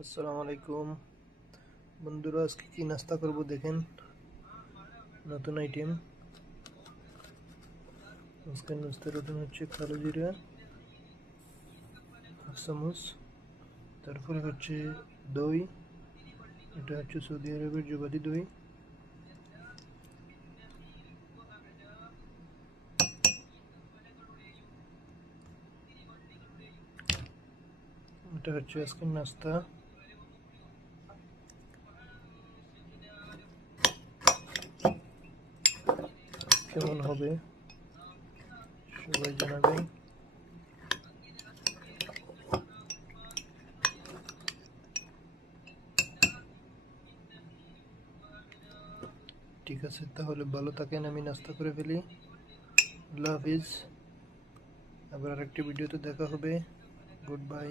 আসসালামু আলাইকুম বন্ধুরা, আজকে কি নাস্তা করব দেখেন। নতুন আইটেম। আজকের নাস্তার রুটিন হচ্ছে কালো জিরা হাফ চামচ, তারপরে হচ্ছে দই। এটা হচ্ছে সৌদি আরবের যুবাদি দই। এটা হচ্ছে আজকের নাস্তা। কেমন হবে সবাই জানাবেন। ঠিক আছে, তাহলে ভালো থাকেন। আমি নাস্তা করে ফেলি। আল্লাহ হাফিজ। আবার আরেকটি ভিডিওতে দেখা হবে। Good bye.